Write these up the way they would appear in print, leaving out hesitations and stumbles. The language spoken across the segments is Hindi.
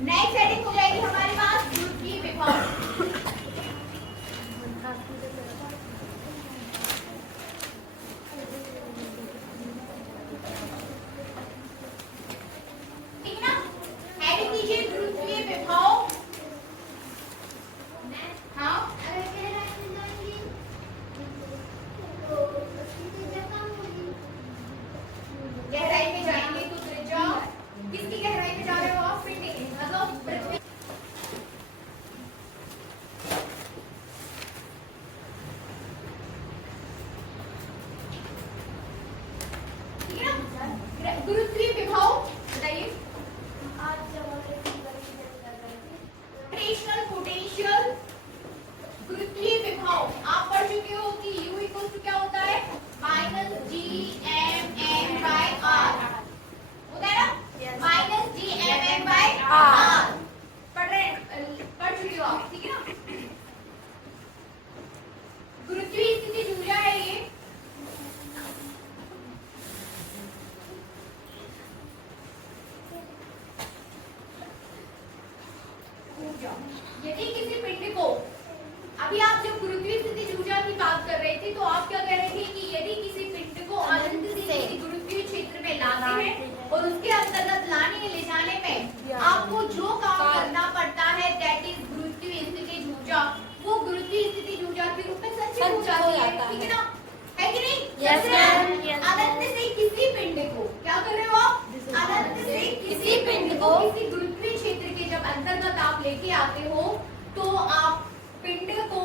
नेक्स्ट हेडिंग हो जाएगी हमारे पास गुरुत्वीय विभव। गुरुत्वीय विभव बताइए। पोटेंशियल गुरुत्वीय विभव आप पढ़ चुके हो कि U इक्वल टू क्या होता है, -Gmn/r होता है ना, -Gmn/r पढ़ चुके हो आप, ठीक है ना। गुरुत्वीय स्थिति ऊर्जा है ये, यदि किसी पिंड को, अभी आप जब गुरुत्वीय स्थिति ऊर्जा की बात कर रहे थे तो आप क्या कह रहे थे कि यदि किसी पिंड को अनंत से गुरुत्वीय क्षेत्र में लाते हैं और उसके अंतर्गत लाने ले जाने में आपको जो काम करना पड़ता है दैट इज गुरुत्वीय स्थिति ऊर्जा, वो गुरुत्वीय स्थिति ऊर्जा के रूप में संचित हो जाती है, ठीक है ना, है कि नहीं? Yes ma'am. अनंत से किसी पिंड को क्या कर रहे हो आप, अनंत से किसी पिंड को किसी गुरुत्वीय क्षेत्र के जब अंतर्गत आप लेके आते हो तो आप पिंड को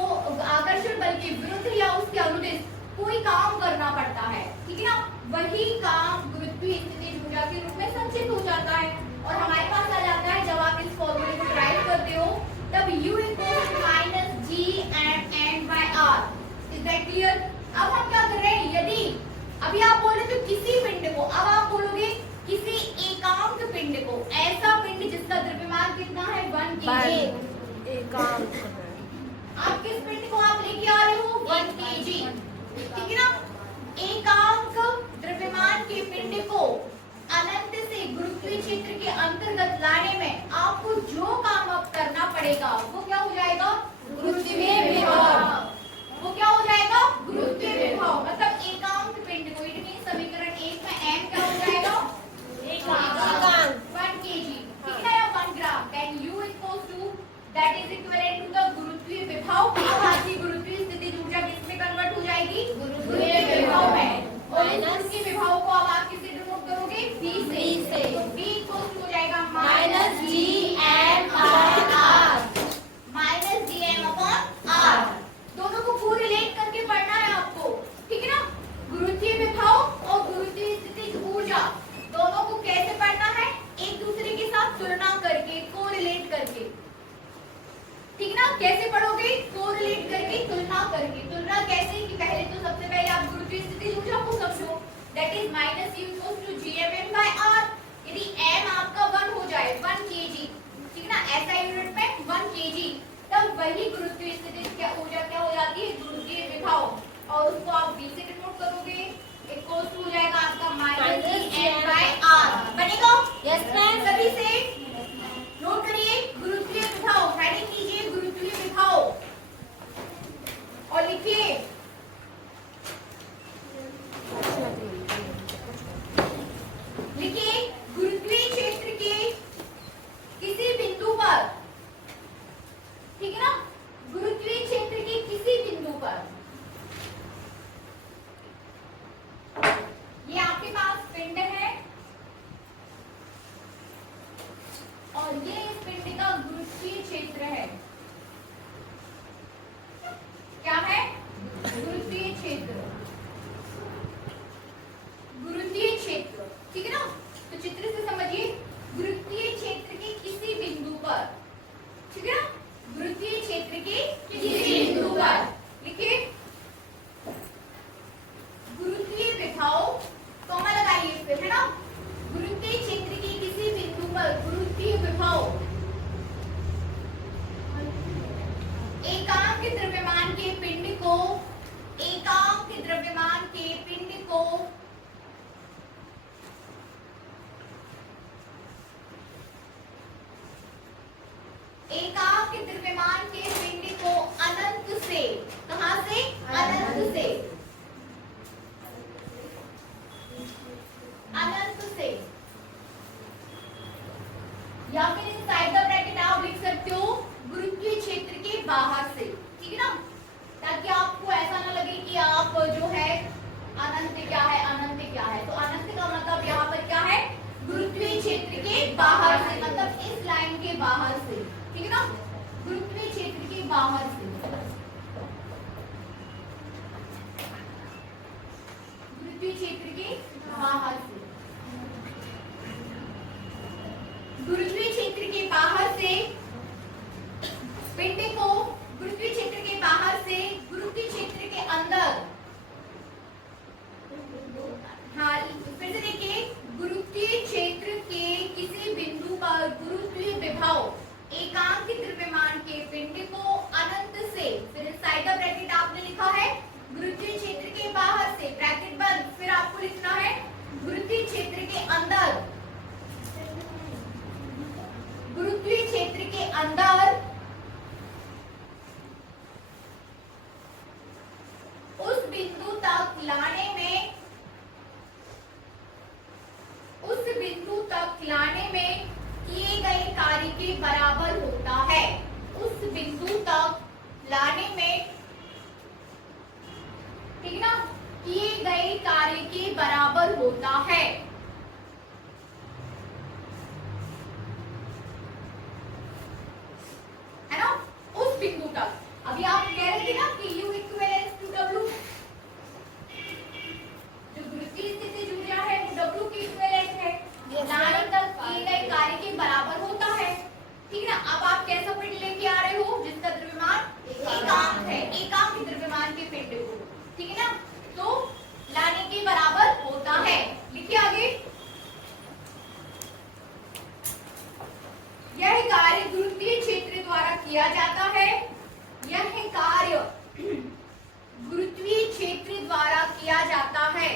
आकर्षण बल के विरुद्ध या उसके अनुदिश कोई काम करना पड़ता है, ठीक है ना, वही काम गुरुत्वीय स्थिति ऊर्जा के रूप में संचित हो जाता है और हमारे पास आ जाता है। जब आप इस फॉर्मूले को ड्राइव करते हो तब U = Gmn/r। Is that clear? अब हम क्या कर रहे हैं, यदि अभी आप बोल रहे थे किसी पिंड को, अब आप बोलोगे किसी एकांक पिंड को, ऐसा पिंड जिसका द्रव्यमान कितना है 1 kg। एकांक आप किस पिंड को आप लेके आ रहे हो 1 kg, ठीक है ना। एकांक द्रव्यमान के पिंड को अनंत से गुरुत्वीय क्षेत्र के अंतर्गत लाने में आपको जो काम अब करना पड़ेगा वो क्या हो जाएगा, गुरुत्वीय विभव। वो क्या हो जाएगा, गुरुत्वीय विभव। मतलब एकांक पिंड को, इट मींस समीकरण 1 में m क्या हो जाएगा, एकांक 1 kg, ठीक है, या 1 ग्राम। Then U that is equivalent to the गुरुत्वीय विभव। आपकी गुरुत्वीय स्थिति ऊर्जा किस में कन्वर्ट हो जाएगी, गुरुत्वीय विभव में। और गुरुत्वीय विभव को अब आप किससे डिनोट करोगे, V से। तो V हो जाएगा -Gm/r। दोनों को कोरिलेट करके पढ़ना है आपको, ठीक है ना। गुरुत्वीय विभव और गुरुत्वीय स्थिति ऊर्जा दोनों को कैसे पढ़ना है, एक दूसरे के साथ तुलना करके, कोरिलेट करके, ठीक है ना। कैसे पढ़ोगे, कोरिलेट करके, तुलना करके। तुलना कैसे कि पहले तो सबसे पहले आप गुरुत्वीय स्थिति ऊर्जा को समझो, दैट इज -U = Gmn/r। यदि m आपका 1 हो जाए 1 kg, ठीक है ना, ऐसा यूनिट में 1 kg, तब वही गुरुत्वीय स्थिति क्या ऊर्जा क्या हो जाती है, गुरुत्वीय विभव। और उसको आप V से डिनोट करोगे, इक्वल टू हो जाएगा आपका -Gm/r बनेगा। Yes ma'am. सभी से नोट करिए गुरुत्वीय विभव, हेडिंग लीजिए गुरुत्वीय विभव और लिखिए गुरुत्वीय क्षेत्र के किसी बिंदु पर, ठीक है ना, गुरुत्वीय क्षेत्र के किसी बिंदु पर, ये आपके पास पिंड है और ये इस पिंड का गुरुत्वीय क्षेत्र है। क्या है, गुरुत्वीय क्षेत्र, गुरुत्वीय क्षेत्र, ठीक है ना। तो चित्र से समझिए, गुरुत्वीय क्षेत्र के किसी बिंदु पर, ठीक है ना, गुरुत्वीय क्षेत्र के किसी बिंदु पर लिखिए गुरुत्वीय विभव, कॉमा लगाइए इस पे, है ना। गुरुत्वीय क्षेत्र के किसी बिंदु पर गुरुत्वीय विभव एकांक द्रव्यमान के पिंड को अनंत से, कहां से? अनंत से, अनंत से, या फिर इनसाइड द ब्रैकेट आप लिख सकते हो गुरुत्वीय क्षेत्र के बाहर से, ठीक है ना, ताकि आपको ऐसा ना लगे कि आप जो है अनंत क्या है, अनंत क्या है। तो अनंत का मतलब यहाँ पर क्या है? गुरुत्वीय क्षेत्र के बाहर से, मतलब इस लाइन के बाहर से, ठीक है ना, गुरुत्वीय क्षेत्र के बाहर से, गुरुत्वीय क्षेत्र के बाहर से, गुरुत्वीय क्षेत्र के बाहर से पिंड को, गुरुत्वीय क्षेत्र के बाहर से गुरुत्वीय क्षेत्र के अंदर, हाँ फिर से देखिए, गुरुत्वीय क्षेत्र के किसी बिंदु पर गुरुत्वीय विभव एकांक द्रव्यमान के पिंड को अनंत से, फिर साइड द ब्रैकेट आपने लिखा है गुरुत्वीय क्षेत्र के बाहर से, ब्रैकेट बंद, फिर आपको लिखना है गुरुत्वीय क्षेत्र के अंदर, गुरुत्वीय क्षेत्र के अंदर उस बिंदु तक लाने में, उस बिंदु तक लाने में किए गए कार्य के बराबर होता है, उस बिंदु तक लाने में, ठीक है ना, किए गए कार्य के बराबर होता है। है ना, उस बिंदु तक। अभी आप कह रहे थे ना कि U इक्विवेलेंस टू W, जो गुरुत्वीय स्थिति ऊर्जा है वो W की इक्विवेलेंट है, लाने तक किए गए कार्य के बराबर होता है, ठीक है ना। अब आप कैसा पिंड लेके आ रहे हो जिसका द्रव्यमान एकांक है, एकांक द्रव्यमान के पिंड को, ठीक है ना, तो लाने के बराबर होता है। लिखिए आगे, यह कार्य गुरुत्वीय क्षेत्र द्वारा किया जाता है, यह कार्य गुरुत्वीय क्षेत्र द्वारा किया जाता है,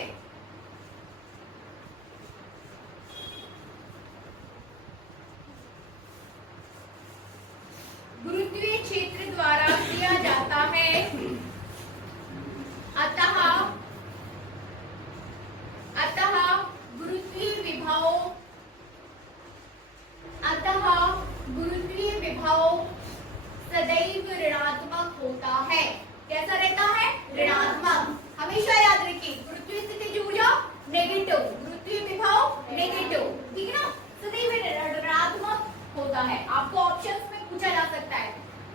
गुरुत्वीय क्षेत्र द्वारा किया जाता है, अतः गुरुत्वीय विभव, अतः गुरुत्वीय विभव सदैव ऋणात्मक होता है। कैसा रहता है? ऋणात्मक। हमेशा याद रखिए, गुरुत्वीय स्थितिज ऊर्जा नेगेटिव, गुरुत्वीय विभव नेगेटिव, ठीक है ना, सदैव ऋणात्मक होता है। आपको ऑप्शंस में पूछा जा सकता है,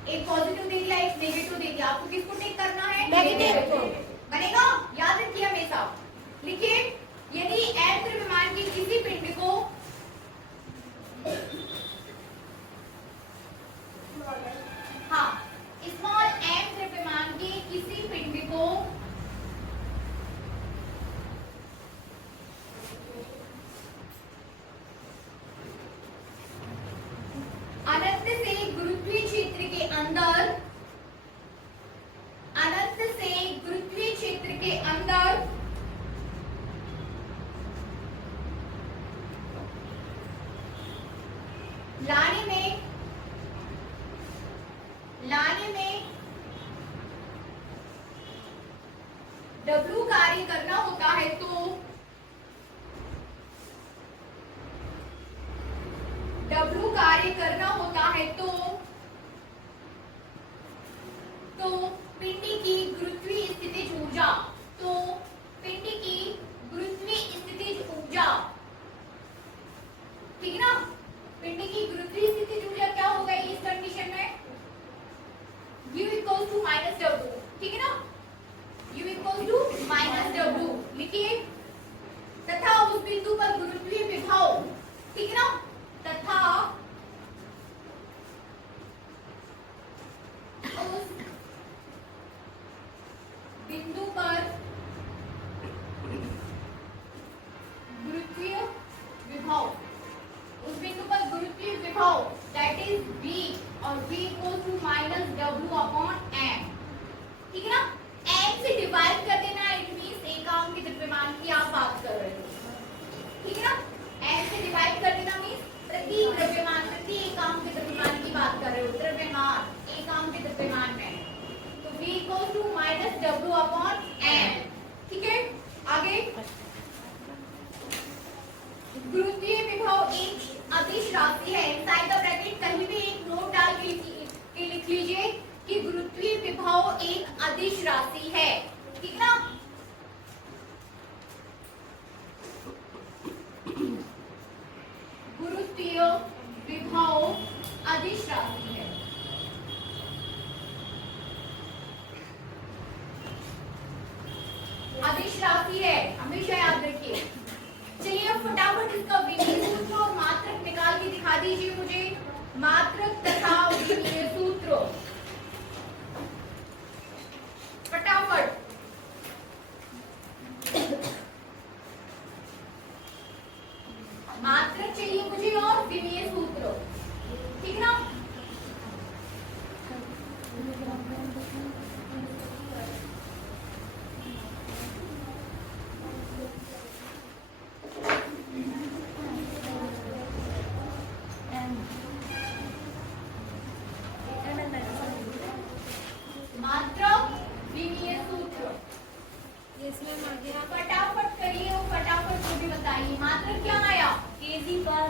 एक पॉजिटिव दे दिया, एक नेगेटिव दे दिया, आपको किसको टिक करना है? नेगेटिव बनेगा, याद रखिए हमेशा। लिखिए, यदि m द्रव्यमान के किसी पिंड को हाँ स्मॉल m द्रव्यमान के किसी पिंड को अनंत से गुरुत्वीय क्षेत्र के अंदर, अनंत से गुरुत्वीय क्षेत्र के अंदर लाने में W कार्य करना होता है, तो W कार्य करना होता है तो पिंड की गुरुत्वीय स्थितिज ऊर्जा, तो पिंड की गुरुत्वीय स्थितिज ऊर्जा, ठीक है ना, पिंड की गुरुत्वीय स्थितिज ऊर्जा क्या हो गई इस कंडीशन में? U equals to minus W, ठीक है ना, U equals to minus W। लिखिए, तथा उस बिंदु पर गुरुत्वीय विभव, ठीक है ना, तथा उस बिंदु पर गुरुत्वीय विभव, उस बिंदु पर गुरुत्वीय विभव दैट इज V, और V equal to minus W upon m, ठीक है ना, m से डिवाइड कर देना, इट मींस एकांक के द्रव्यमान की आप बात कर रहे हो, ठीक है ना, m से डिवाइड कर देना मींस प्रति द्रव्यमान, प्रति एकांक के द्रव्यमान की बात कर रहे हो। द्रव्यमान में, तो V equal to minus W upon M। ठीक है, आगे गुरुत्वीय विभव एक अदिश राशि है। इनसाइड द ब्रैकेट कहीं भी एक नोट डाल के लिख लीजिए कि गुरुत्वीय विभव एक अदिश राशि है। ठीक ना, गुरुत्वीय विभव अदिश राशि है। अदिश राशि है, हमेशा याद रखिए। चलिए अब फटाफट इसका विमीय सूत्र और मात्रक निकाल के दिखा दीजिए मुझे। मात्रक तथा विमीय सूत्र फटाफट। मात्रक चाहिए मुझे और विमीय सूत्र, ठीक ना। मात्रक विमीय सूत्र फटाफट करिए और फटाफट मुझे बताइए। मात्रक क्या आया? केजी पर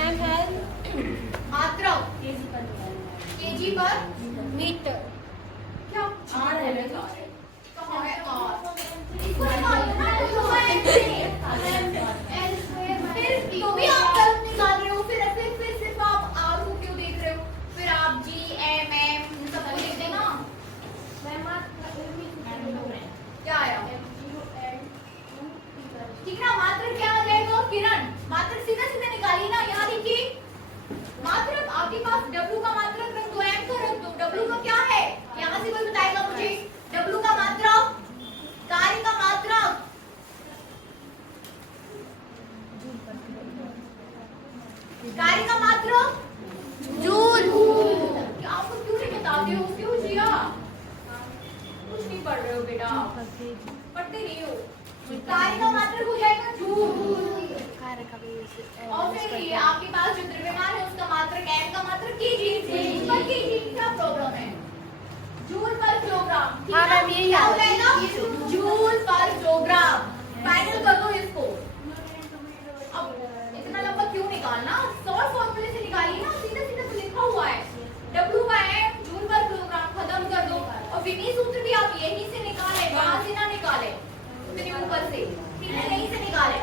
एम है, मात्रक केजी पर मीटर। क्या आर है? कहाँ है आर? इसको निकालो ना, तो है एल स्क्वायर। फिर तो भी आप गलत निकाल रहे हो। फिर सिर्फ आप आर को क्यों देख रहे हो? फिर आप जी एम एम सब को लिख देना। क्या आया? ठीक ना, मात्रक क्या आ जाएगा किरण? मात्रक सीधा सीधा निकालिए ना। यहाँ देखिए मात्रक आपके पास W का मात्रक रख दो, M का रख दो। W का क्या है? यहाँ से कोई बताएगा मुझे? W का मात्रक, कार्य का मात्रक, कार्य का मात्रक जूल। आपको क्यों नहीं बताते हो? क्यों जिया? कुछ नहीं पढ़ रहे हो बेटा, पढ़ते नहीं हो। कार्य का मात्रक हो जाएगा जूल। और फिर ये आपके पास जो द्रव्यमान है उसका मात्रक M का मात्रक केजी। पर केजी क्या प्रॉब्लम है? जूल पर किलोग्राम। हाँ मैम, यही क्या हो जाएगा? जूल पर किलोग्राम। फाइनल कर दो इसको। अब इतना लंबा क्यों निकालना? शॉर्ट फॉर्मूले से निकालिए ना, सीधा सीधा तो लिखा हुआ है। W का M जूल पर किलोग्राम, खत्म कर दो। और विमीय सूत्र भी आप यहीं से निकालें, वहां से ना निकालें, फिर ऊपर से, ठीक है, यहीं से निकालें।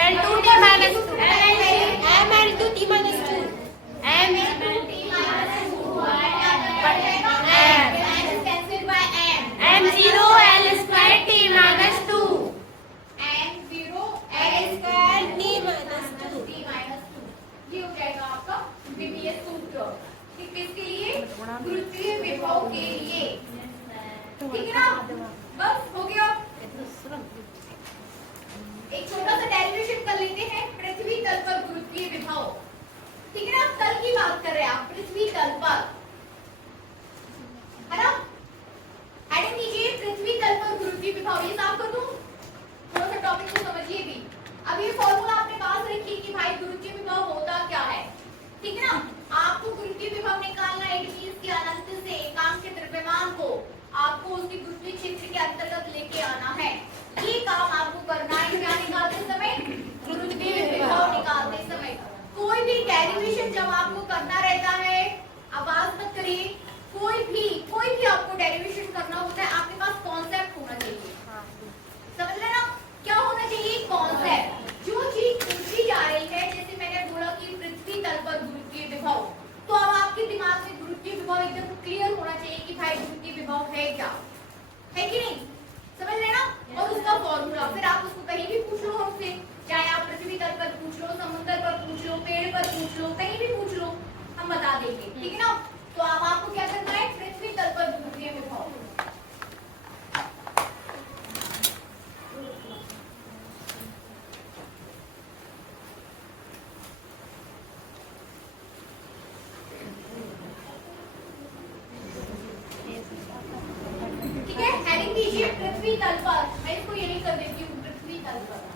L2 T minus 2 M L2 T minus 2 M M0 L square T minus 2 M0 L square T minus 2 T minus 2, ये हो जाएगा आपका विमीय सूत्र। ठीक, किसके लिए? गुरुत्वीय विभव के लिए। ठीक है ना, बस हो गया। एक छोटा सा डेरिवेशन कर लेते हैं। पृथ्वी तल पर गुरुत्वीय विभव, ठीक है ना, तल की बात कर रहे हैं आप, पृथ्वी तल पर, है ना। हेडिंग कीजिए पृथ्वी तल पर गुरुत्वीय विभव। ये साफ कर दूं, थोड़ा सा टॉपिक को समझिए भी। अब ये फॉर्मूला अपने पास रखिए कि भाई गुरुत्वीय विभव होता क्या है, ठीक है ना। आपको गुरुत्वीय विभव निकालना है, इट मींस कि अनंत से एकांक के द्रव्यमान को आपको उसके गुरुत्वीय क्षेत्र के अंतर्गत लेके आना है। ये काम आपको करना है क्या निकालते समय? गुरुत्वीय विभव निकालते समय। कोई भी डेरिवेशन जब आपको करना रहता है, आवाज मत करिए, कोई भी आपको डेरिवेशन करना होता है, आपके पास कॉन्सेप्ट होना चाहिए। समझ लेना, क्या होना चाहिए? कॉन्सेप्ट। जो चीज पूछी जा रही है, जैसे मैंने बोला कि पृथ्वी तल पर गुरुत्वीय विभव, तो अब आपके दिमाग में गुरुत्वीय विभव एकदम क्लियर होना चाहिए कि भाई गुरुत्वीय विभव है क्या, है कि नहीं? समझ लेना। और उसका फॉर्मूला फिर आप उसको कहीं भी पूछ लो हमसे, चाहे आप पृथ्वी तल पर पूछ लो, समुद्र पर पूछ लो, पेड़ पर पूछ लो, कहीं भी पूछ लो, हम बता देंगे, ठीक है ना। तो अब आपको क्या करना है? पृथ्वी तल पर गुरुत्वीय विभव। ठीक है, हेडिंग दीजिए पृथ्वी तल पर। मैं इसको ये लिख कर देती हूँ, पृथ्वी तल पर।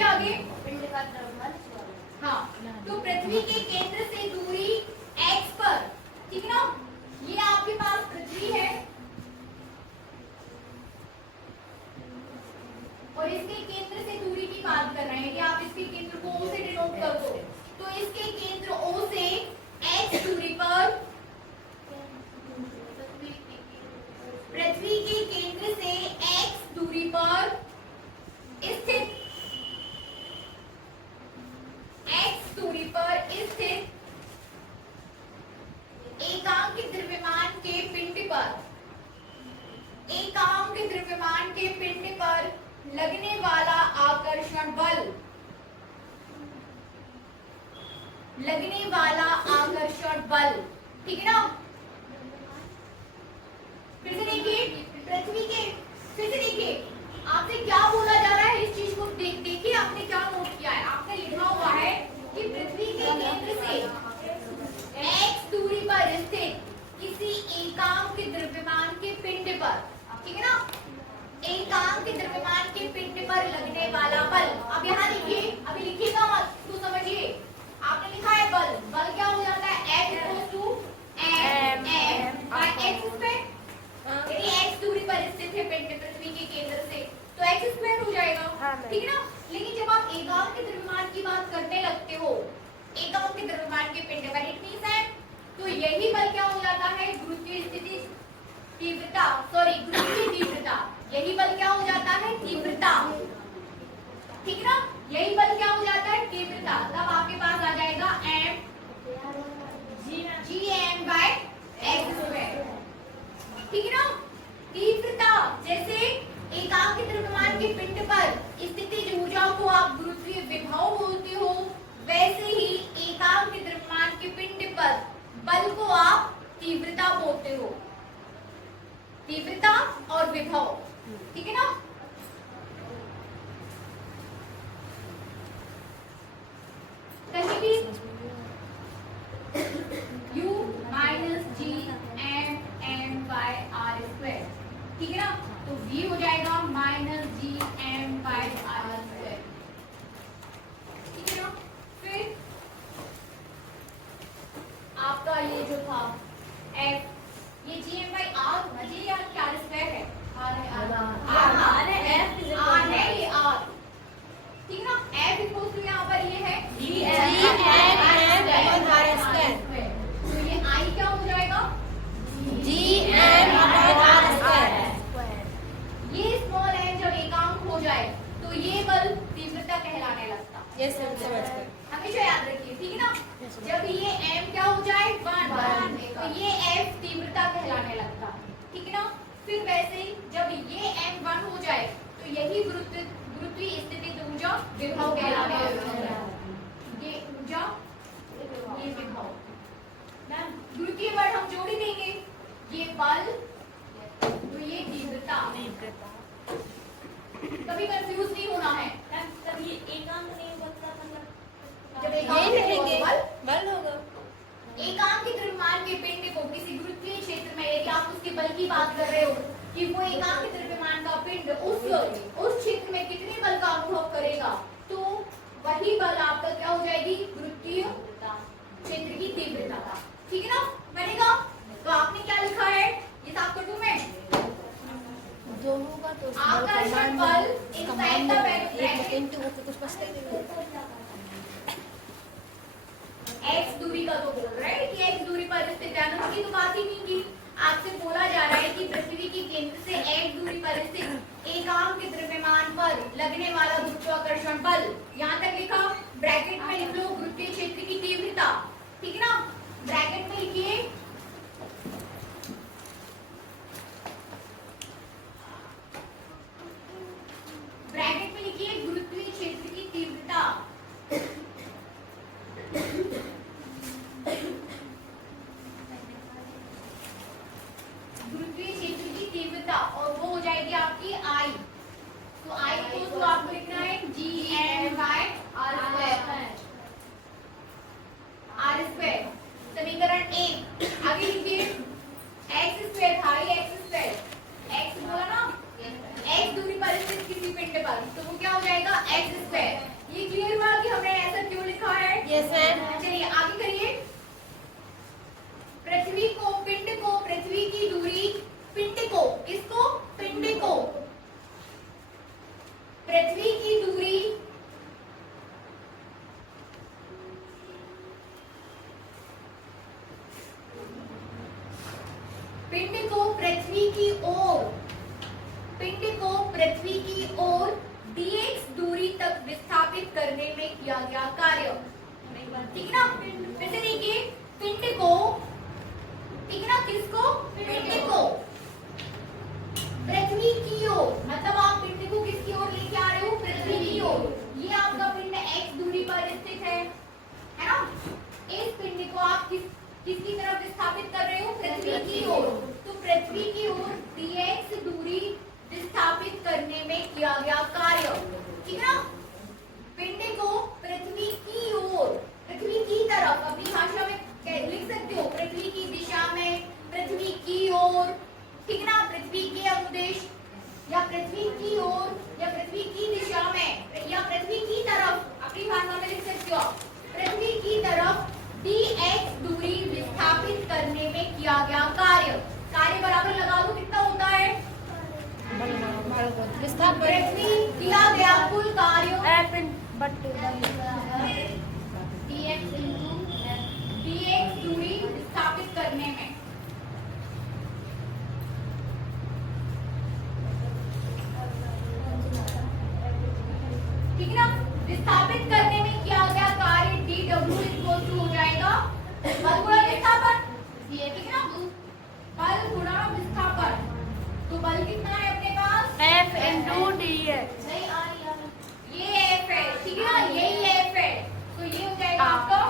लिखिए आगे। पिंड का द्रव्यमान। हाँ, तो पृथ्वी के केंद्र से दूरी x पर, ठीक है ना, ये आपके पास पृथ्वी है और इसके केंद्र से दूरी की बात कर रहे हैं कि आप इसके केंद्र को O से डिनोट कर दो, तो इसके केंद्र O से x दूरी पर, पृथ्वी के केंद्र से x दूरी पर स्थित, x दूरी पर स्थित एकांक द्रव्यमान के पिंड पर, एकांक द्रव्यमान के पिंड पर लगने वाला आकर्षण बल, लगने वाला आकर्षण बल, ठीक है ना। फिर से देखिए, पृथ्वी के, फिर से देखिए आपसे क्या बोला जा रहा है, इस चीज को देखिए आपने क्या नोट किया है। आपने लिखा हुआ है कि पृथ्वी के केंद्र से x दूरी पर स्थित किसी एकांक द्रव्यमान के पिंड पर, ठीक है ना, एकांक द्रव्यमान के पिंड पर लगने वाला बल। अब यहाँ लिखिए, अभी लिखिएगा मत, तो समझिए। आपने लिखा है बल, बल क्या हो जाता है, F equals to m by x square. यदि x दूरी पर स्थित है पिंड पृथ्वी के केंद्र से, तो x स्क्वायर हो जाएगा, ठीक है ना। लेकिन जब आप एकांक द्रव्यमान की बात करने लगते हो, एकांक द्रव्यमान के पिंड पर, इट मींस है, तो यही बल क्या हो जाता है, गुरुत्वीय स्थिति तीव्रता, सॉरी गुरुत्वीय तीव्रता, यही बल क्या हो जाता है, तीव्रता, ठीक है ना। यही बल क्या हो जाता है, तीव्रता। तब आपके पास आ जाएगा m gm by x square, ठीक है ना। तीव्रता, जैसे एकांक द्रव्यमान के पिंड पर स्थितिज ऊर्जा को आप गुरुत्वीय विभव बोलते हो, वैसे ही एकांक द्रव्यमान के पिंड पर बल को आप तीव्रता बोलते हो, तीव्रता और विभव, ठीक है ना। कहीं भी u minus G M M by R square, ठीक है ना, तो v हो जाएगा minus G M by R square, ठीक है ना। फिर आपका ये जो था f, ये जी एम बाई आर होना चाहिए, यार क्या स्क्वायर है, आर है, आर है, आर है, ये आर, ठीक है ना। f इक्वल्स टू यहाँ पर ये है जी एम आर स्क्वायर, तो ये i क्या हो जाएगा, जी एम आर स्क्वायर। ये स्मॉल m जब एकांक हो जाए तो ये बल तीव्रता कहलाने लगता, यस हम समझ गए, हमेशा याद रखिए, ठीक है ना। जब ये m क्या हो जाए, 1, तो ये f तीव्रता कहलाने लगता, ठीक है ना। फिर वैसे ही जब ये m 1 हो जाए तो यही गुरुत्वीय स्थिति ऊर्जा विभव कहलाने लगता, ये ऊर्जा, ये विभव, मैम गुरुत्वीय वर्ड हम जोड़ ही देंगे, ये बल, तो ये तीव्रता। कभी कंफ्यूज नहीं होना है, तब ये एकांक नहीं बनता, मतलब जब एकांक होगा बल होगा। एकांक द्रव्यमान के पिंड को किसी गुरुत्वीय क्षेत्र में, यदि आप उसके बल की बात कर रहे हो कि वो एकांक द्रव्यमान का पिंड उस क्षेत्र में कितने बल का अनुभव करेगा, तो वही बल आपका क्या हो जाएगी, गुरुत्वीय क्षेत्र की तीव्रता का, ठीक है ना, बनेगा। तो आपने क्या लिखा है, ये साफ कर दूं मैं, दोनों का तो आकर्षण बल इनसाइड द ब्रैकेट, कुछ बचता ही नहीं, x दूरी का तो बोल रहे हैं कि x दूरी पर स्थित है, उसकी तो बात ही नहीं की। आपसे बोला जा रहा है कि पृथ्वी के केंद्र से x दूरी पर स्थित एकांक द्रव्यमान पर लगने वाला गुरुत्वाकर्षण बल, यहाँ तक लिखा, ब्रैकेट में लिख लो गुरुत्वीय क्षेत्र की तीव्रता, ठीक है ना। ब्रैकेट में लिखिए गुरुत्वीय क्षेत्र की तीव्रता, गुरुत्वीय क्षेत्र की तीव्रता, और वो हो जाएगी आपकी I। तो I को आपको लिखना है gm by r square, r square, समीकरण 1। आगे लिखिए x स्क्वायर था, ये x स्क्वायर, x बोला ना, x दूरी पर स्थित किसी पिंड पर, तो वो क्या हो जाएगा, x स्क्वायर पृथ्वी की ओर, पिंड को पृथ्वी की ओर dx दूरी तक विस्थापित करने में किया गया कार्य। ठीक है ना, फिर से देखिए, पिंड को, ठीक है ना, किसको, पिंड को पृथ्वी की ओर, मतलब आप पिंड को किसकी ओर लेके आ रहे हो, पृथ्वी की ओर। ये आपका पिंड x दूरी पर स्थित है ना। इस पिंड को आप किसकी तरफ विस्थापित कर रहे हो, पृथ्वी की ओर। तो पृथ्वी की ओर dx दूरी विस्थापित करने में किया गया कार्य। ठीक है ना, पिंड को पृथ्वी की ओर, पृथ्वी की तरफ, अपनी भाषा में लिख सकते हो, पृथ्वी की दिशा में, पृथ्वी की ओर, ठीक है ना, पृथ्वी के अनुदेश, या पृथ्वी की ओर, या पृथ्वी की दिशा में, या पृथ्वी की तरफ, अपनी भाषा में लिख सकते हो, पृथ्वी की तरफ dx दूरी विस्थापित करने में किया गया कार्य। कार्य बराबर लगा दो, कितना होता है, पृथ्वी दिया गया कुल कार्य dx दूरी विस्थापित करने में। ठीक है ना, विस्थापित करने में किया गया कार्य dw इक्वल टू हो जाएगा बल गुणा विस्थापन। ये ठीक है ना, बल गुणा विस्थापन। तो बल कितना है अपने पास, F into dx। नहीं आ रही है, ये F है, ठीक है ना, यही F है। तो ये हो जाएगा आपका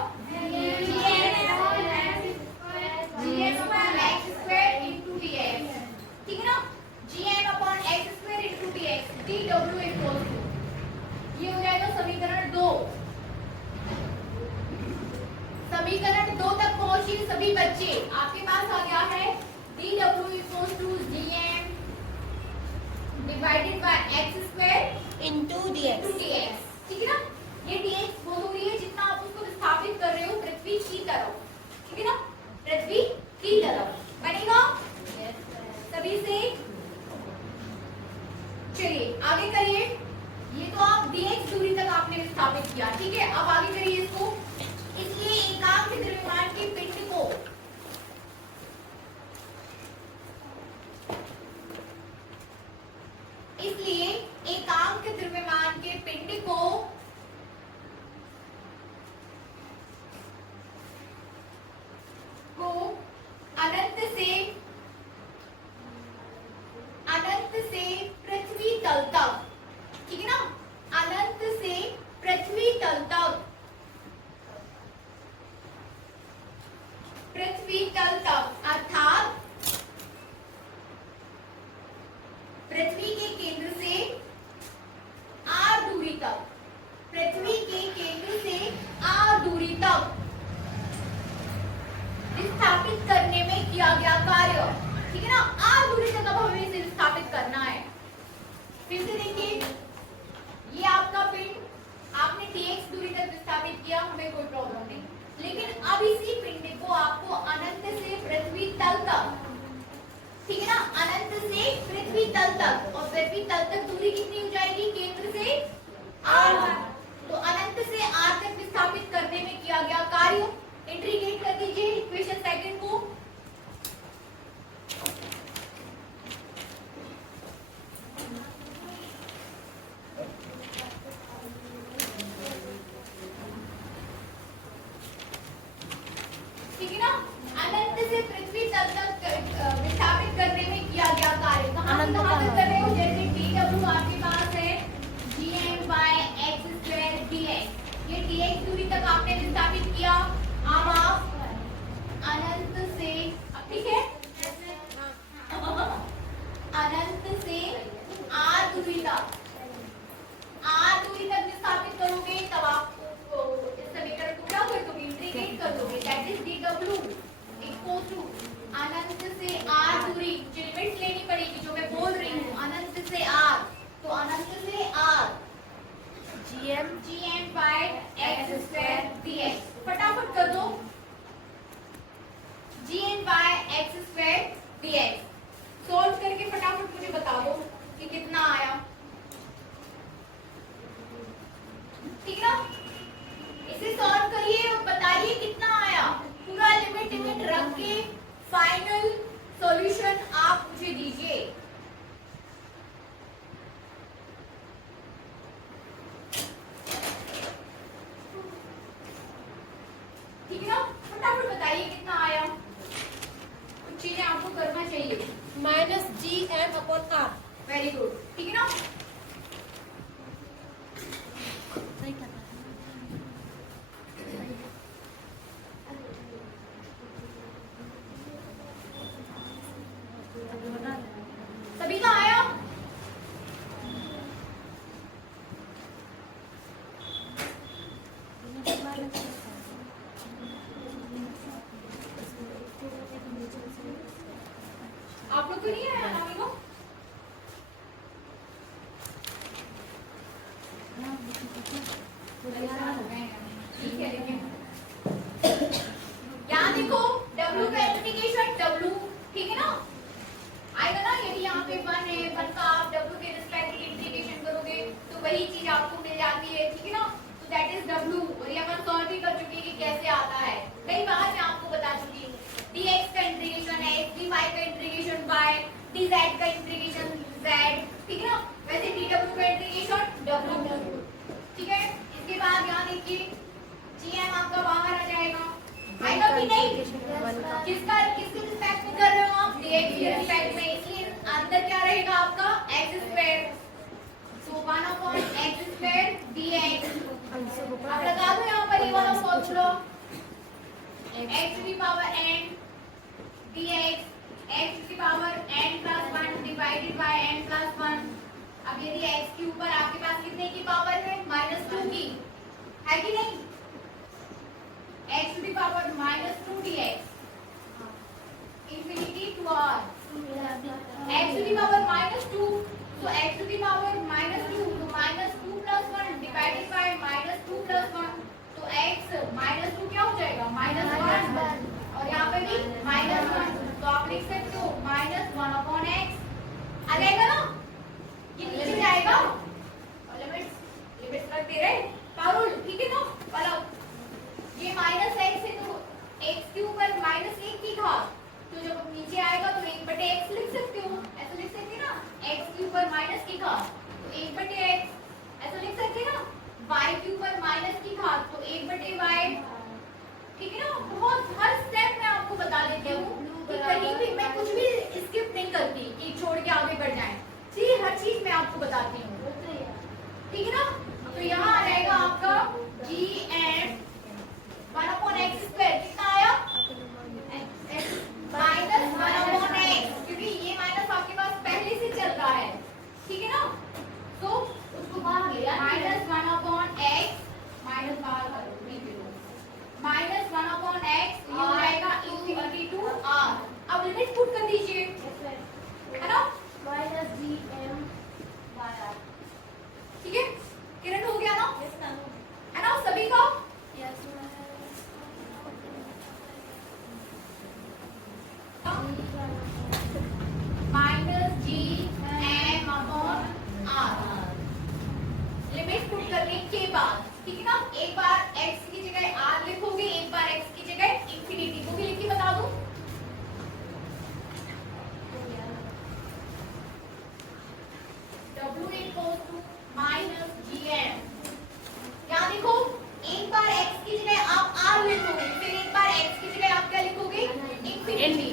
gm/x square into dx। ठीक है ना, gm/x square into dx, dw equal to, ये हो जाएगा समीकरण 2। समीकरण 2 तक पहुंचिए सभी बच्चे, आपके पास आ गया है dw equal to gm divided by x square into dx। ठीक है ना, ये dx वो दूरी है जितना आप उसको विस्थापित कर रहे हो पृथ्वी की तरफ। ठीक है ना, पृथ्वी की तरफ बनेगा सभी से। चलिए आगे करिए, ये तो आप dx दूरी तक आपने विस्थापित किया। ठीक है, अब आगे करिए इसको। इसलिए एकांक द्रव्यमान के पिंड को, इसलिए एकांक द्रव्यमान के पिंड को अनंत से पृथ्वी तल तक, ठीक है ना, अनंत से पृथ्वी तल तक, पृथ्वी तल तक अर्थात पृथ्वी के केंद्र से r दूरी तक, पृथ्वी के केंद्र से r दूरी तक विस्थापित करने में किया गया कार्य। ठीक है ना, r दूरी तक अब हमें इसे विस्थापित करना है। फिर से देखिए, ये आपका पिंड आपने dx दूरी तक विस्थापित किया, हमें कोई प्रॉब्लम नहीं, लेकिन अब इसी पिंड को आपको अनंत से पृथ्वी तल तक, ठीक है ना, अनंत से पृथ्वी तल तक, और पृथ्वी तल तक दूरी कितनी हो जाएगी, केंद्र से r, तो अनंत से r तक विस्थापित करने में किया गया कार्य। इंटीग्रेट कर दीजिए इक्वेशन सेकंड को। ठीक है ना, अनंत से पृथ्वी तल तक विस्थापित करने में किया गया कार्य। कहां तक कर रहे हो, जैसे dw आपके पास है gm/x square dx, ये dx दूरी तक आपने विस्थापित किया। अब आप अनंत से, ठीक है, अनंत से r दूरी तक, r दूरी तक विस्थापित करोगे, तब आप इस समीकरण को क्या कर दोगे, इंटीग्रेट कर दोगे, that is dw equal to अनंत से r दूरी, लिमिट लेनी पड़ेगी जो मैं बोल रही हूँ, अनंत से r, तो अनंत से r gm/x square dx, फटाफट कर दो, gm/x square dx सोल्व करके फटाफट मुझे बता दो कि कितना आया। ठीक ना, इसे सॉल्व करिए और बताइए कितना आया, पूरा लिमिट रख के फाइनल सॉल्यूशन आप मुझे -GM/R। वेरी गुड, ठीक है ना। सभी का आया? आप लोग को नहीं आया ना को? ठीक है, लेकिन यहाँ देखो W का इंटीग्रेशन W, ठीक है ना, आएगा ना। यदि यहाँ पे 1 है, 1 का आप W के रिस्पेक्ट में इंटीग्रेशन करोगे तो वही चीज आपको मिल जाती है, ठीक है ना। तो दैट इज W। और ये अपन सॉल्व भी कर चुके हैं कि कैसे आता है, कई बार मैं आपको बता चुकी हूँ। dx का इंटीग्रेशन है, dy का इंटीग्रेशन y, dz का इंटीग्रेशन z, ठीक है ना। वैसे dw का इंटीग्रेशन w, ठीक है। इसके बाद यहाँ देखिए gm आपका बाहर आ जाएगा, आएगा कि नहीं? किसका किसके रिस्पेक्ट में कर रहे हो आप? dx के रिस्पेक्ट में, इसलिए अंदर क्या रहेगा आपका x²। सो 1/x² dx। अब लगा दो यहाँ पर ये वाला formula, x to the power n dx, x to the power n plus 1 divided by n plus 1। अब यदि x के ऊपर आपके पास कितने की पावर है? -2 की, है कि नहीं? x to the power -2 dx infinity to r, x to the power -2, so x to the power -2, तो -2 plus 1 divided by -2 plus 1, तो x -2 क्या हो जाएगा? -1, और यहाँ पे भी -1, तो आप लिख सकते हो -1/x आ जाएगा ना। ये नीचे जाएगा और लिमिट्स रखते रहे पारुल, ठीक है ना। वाला ये -x है तो x के ऊपर -1 की घात, तो जब नीचे आएगा तो 1/x लिख सकते हो, ऐसा लिख सकते हैं ना। x के ऊपर माइनस की घात तो 1/x, ऐसा लिख सकते हैं ना। y के ऊपर माइनस की घात तो 1/y, ठीक है ना। बहुत हर स्टेप में आपको बता देती हूँ कि कहीं भी मैं कुछ भी स्किप नहीं करती कि छोड़ के आगे बढ़ जाए, जी हर चीज मैं आपको बताती हूँ, ठीक है ना। तो यहाँ आ जाएगा आपका gm 1/x², कितना आया? -1/x, क्योंकि ये माइनस आपके पास पहले से चल रहा है, ठीक है ना। तो उसको बाहर ले -1/x, माइनस बाहर करो, -1/x, ये हो जाएगा infinity to r। अब लिमिट पुट कर दीजिए, है ना। -gm/r, ठीक है। किरण हो गया ना? है ना सभी का? -gm/r लिमिट पुट करने के बाद, ठीक है ना। एक बार x की जगह r लिखोगे, एक बार x की जगह इंफिनिटी को भी लिख के बता दूं। w equals to -gm, यहाँ देखो एक बार x की जगह आप r लिखोगे, फिर एक बार x की जगह आप क्या लिखोगे? इंफिनिटी।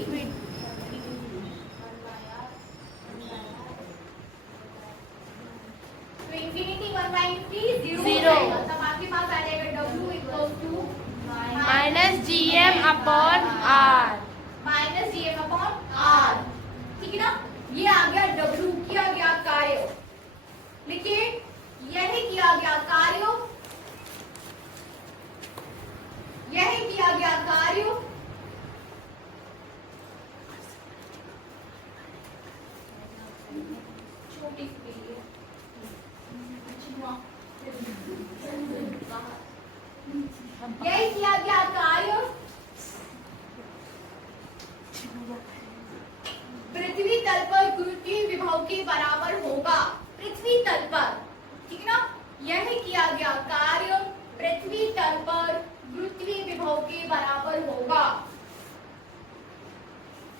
तो इंफिनिटी 1/3 0 तब आपके पास आ जाएगा w equals to -gm/r। -gm/r, ठीक है ना। ये आ गया w, किया गया कार्य, लिखिए यह किया गया कार्य, यह किया गया कार्य, छोटी सी यही किया गया कार्य पृथ्वी तल पर गुरुत्वीय विभव के बराबर होगा। पृथ्वी तल पर, ठीक है ना। यह किया गया कार्य पृथ्वी तल पर गुरुत्वीय विभव के बराबर होगा,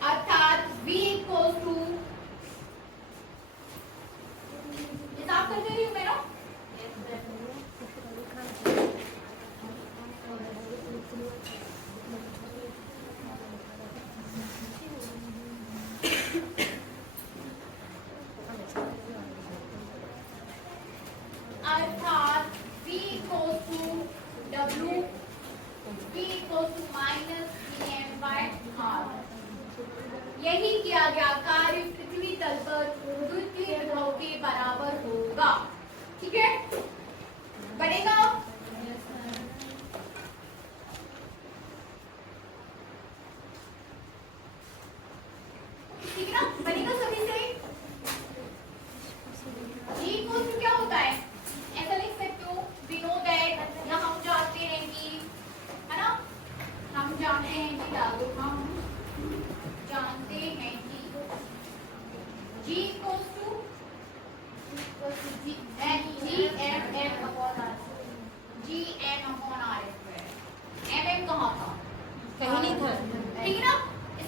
अर्थात v equals to, हिसाब करते रहिए मैं ना। G equals to GM upon R square. MM कहाँ था? कहीं नहीं था। ठीक है ना?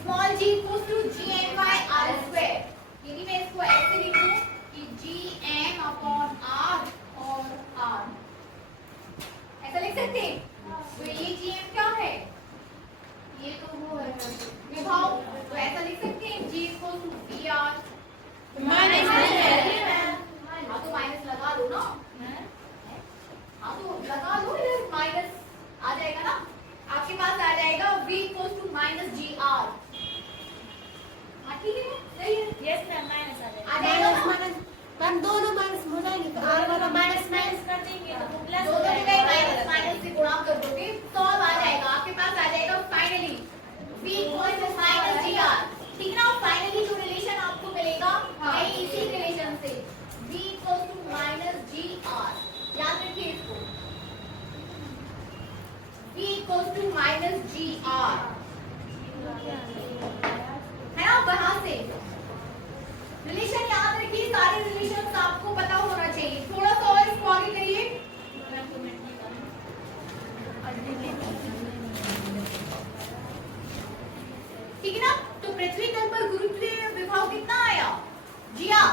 Small g equals to GM by R square. यदि मैं इसको ऐसे लिखूं कि GM upon R और R, ऐसा लिख सकते हैं? तो ये GM क्या है? ये तो वो है विभव, तो ऐसा लिख सकते हैं G equals to VR minus हाँ तो माइनस लगा दो ना, हाँ तो लगा दो, इधर माइनस आ जाएगा ना, आपके पास आ जाएगा V equals to minus GR। हाँ ठीक है, सही है। यस मैम, माइनस आ आ जाएगा ना? मैम दोनों माइनस हो जाएंगे तो आर वाला माइनस माइनस कर देंगे तो प्लस दो जगह माइनस माइनस से गुणा कर दोगे तो अब आ जाएगा, आपके पास आ जाएगा finally V equals to minus GR। ठीक है ना? फाइनली जो रिलेशन आपको मिलेगा वही इसी रिलेशन से V equals to minus GR, याद रखिए इसको, V equals to minus GR है ना? वहां से रिलेशन याद रखिए, सारे रिलेशंस आपको पता होना चाहिए। थोड़ा सा और इसको आगे करिए। ठीक है ना? तो पृथ्वी तल पर गुरुत्वीय विभव कितना आया? जी हाँ,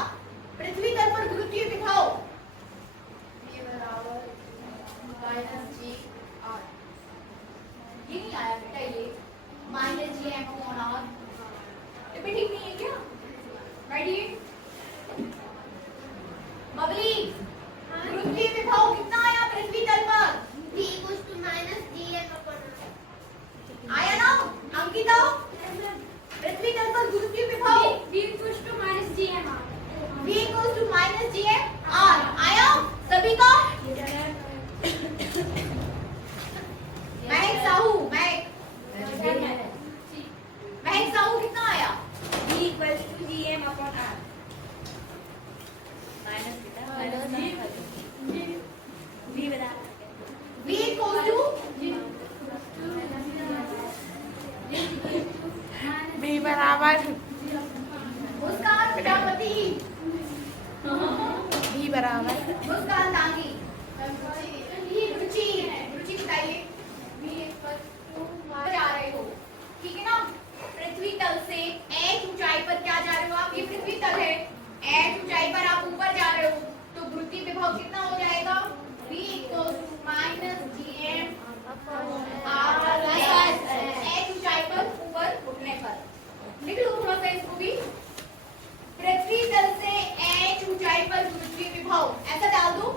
पृथ्वी तल पर गुरुत्वीय विभव ये नहीं आया बेटा, ये -GM/R। ये भी ठीक नहीं है क्या? रेडी? बबली, गुरुत्वीय विभव कितना आया पृथ्वी तल पर? V equals to minus GM upon R। आया ना? अंकिता, पृथ्वी तल पर गुरुत्वीय विभव V equals to minus GM R। V equals to minus GM/R आया सभी का? महक साहू, महक साहू कितना आया? V equals to GM upon R। Minus बेटा, माइनस V बता। V equals to V बराबर मुस्कान प्रजापति, V बराबर मुस्कान दांगी, रुचि, रुचि बताइए। जा रहे हो, ठीक है ना? पृथ्वी तल से h ऊंचाई पर क्या जा रहे हो आप? ये पृथ्वी तल है, h ऊंचाई पर आप ऊपर जा रहे हो, तो गुरुत्वीय विभव कितना हो जाएगा? V equals to minus GM R h ऊंचाई पर ऊपर उठने पर। लिख लो थोड़ा सा इसको भी, पृथ्वी तल से h ऊंचाई पर गुरुत्वीय विभव ऐसा डाल दो।